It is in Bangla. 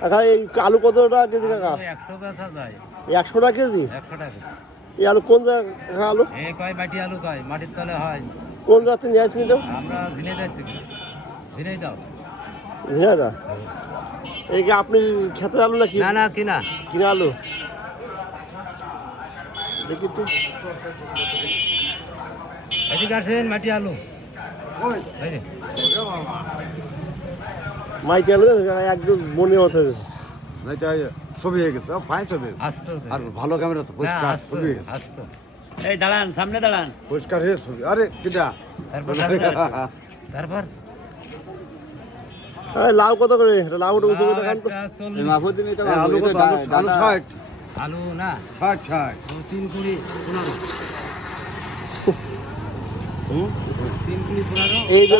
কাকা এই আলু কত টাকা কেজি কাকা? 100 বেচা যায়। 100 টাকা কেজি? 100 টাকা। এই আলু কোন জায়গা কাকা আলু? এই কয় মাটি আলু কয়, মাটির তলে হয়। কোন জায়গা থেকে নিয়ে আসছেন তো? আমরা ঝিনাইদহ থেকে। ঝিনাইদহ। ঝিনাইদহ? এই কি আপনি খেতে আলু নাকি? না না কিনা। কিনা আলু? দেখি একটু। এদিকে আসেন মাটি আলু। এই যে। মাইটি আলু একদম মনে হচ্ছে। ছবি হয়ে গেছে ফাইন ছবি আস্তে আর ভালো ক্যামেরা তো পরিষ্কার ছবি হয়ে গেছে। আস্তে। এই দাঁড়ান, সামনে দাঁড়ান। পরিষ্কার হয়ে ছবি আরে কিটা তারপর সামনে আসেন। তারপর লাউ কত করে? লাউ ওটা উঁচু করে দেখান তো। একটা 40। আলু কত আলু 60 আলু না 60 3 কুড়ি 15। 3 কুড়ি 15। এই যে